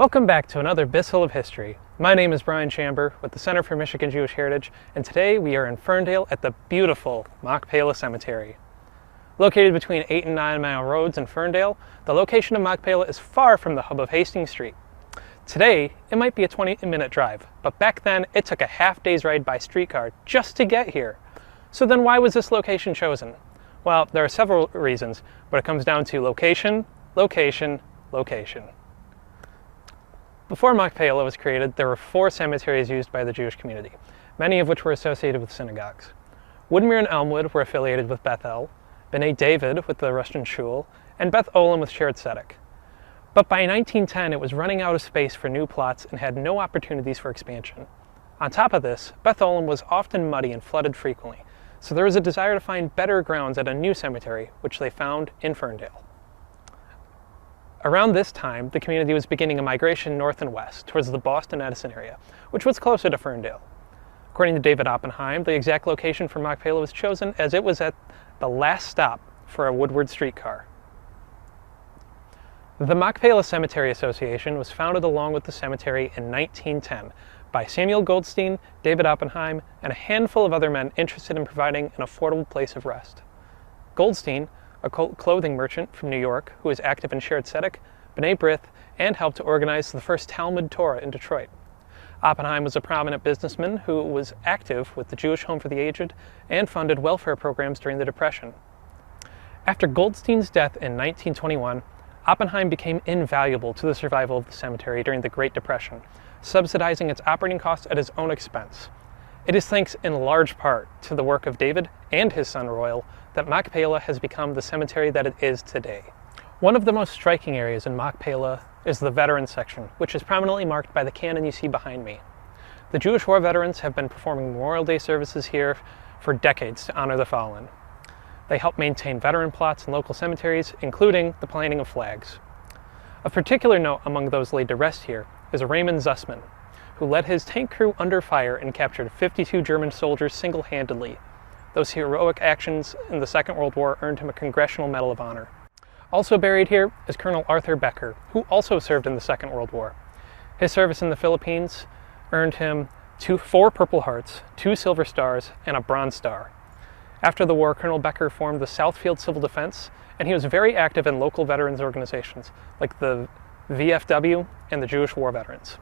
Welcome back to another Bisel of History. My name is Brian Chamber with the Center for Michigan Jewish Heritage, and today we are in Ferndale at the beautiful Machpelah Cemetery. Located between 8 and 9 Mile Roads in Ferndale, the location of Machpelah is far from the hub of Hastings Street. Today, it might be a 20-minute drive, but back then it took a half-day's ride by streetcar just to get here. So then why was this location chosen? Well, there are several reasons, but it comes down to location, location, location. Before Machpelah was created, there were 4 cemeteries used by the Jewish community, many of which were associated with synagogues. Woodmere and Elmwood were affiliated with Bethel, B'nai David with the Russian Shul, and Beth Olam with Shared Tzedek. But by 1910, it was running out of space for new plots and had no opportunities for expansion. On top of this, Beth Olam was often muddy and flooded frequently, so there was a desire to find better grounds at a new cemetery, which they found in Ferndale. Around this time, the community was beginning a migration north and west towards the Boston-Edison area, which was closer to Ferndale. According to David Oppenheim, the exact location for Machpelah was chosen as it was at the last stop for a Woodward streetcar. The Machpelah Cemetery Association was founded along with the cemetery in 1910 by Samuel Goldstein, David Oppenheim, and a handful of other men interested in providing an affordable place of rest. Goldstein, a clothing merchant from New York who was active in Shared Tzedek, B'nai B'rith, and helped to organize the first Talmud Torah in Detroit. Oppenheim was a prominent businessman who was active with the Jewish Home for the Aged and funded welfare programs during the Depression. After Goldstein's death in 1921, Oppenheim became invaluable to the survival of the cemetery during the Great Depression, subsidizing its operating costs at his own expense. It is thanks in large part to the work of David and his son Royal that Machpelah has become the cemetery that it is today. One of the most striking areas in Machpelah is the Veterans section, which is prominently marked by the cannon you see behind me. The Jewish war veterans have been performing Memorial Day services here for decades to honor the fallen. They help maintain veteran plots in local cemeteries, including the planting of flags. Of particular note among those laid to rest here is Raymond Zussman, who led his tank crew under fire and captured 52 German soldiers single-handedly. Those heroic actions in the Second World War earned him a Congressional Medal of Honor. Also buried here is Colonel Arthur Becker, who also served in the Second World War. His service in the Philippines earned him 4 Purple Hearts, 2 Silver Stars, and a Bronze Star. After the war, Colonel Becker formed the Southfield Civil Defense, and he was very active in local veterans organizations like the VFW and the Jewish War Veterans.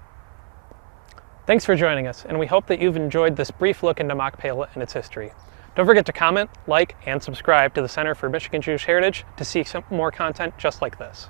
Thanks for joining us, and we hope that you've enjoyed this brief look into Machpelah and its history. Don't forget to comment, like, and subscribe to the Center for Michigan Jewish Heritage to see some more content just like this.